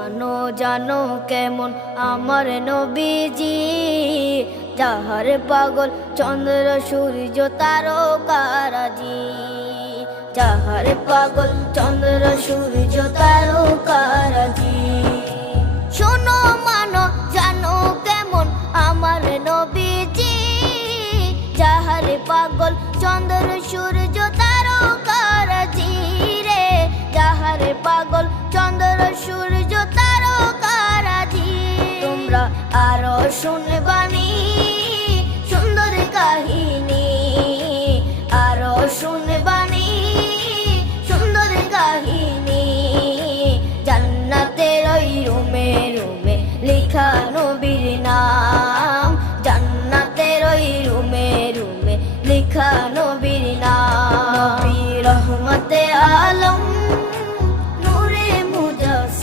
জানো জানো কেমন আমার নবীজি, যাহার পাগল চন্দ্র সূর্য তারকারাজি, যাহার পাগল চন্দ্র সূর্য তারকা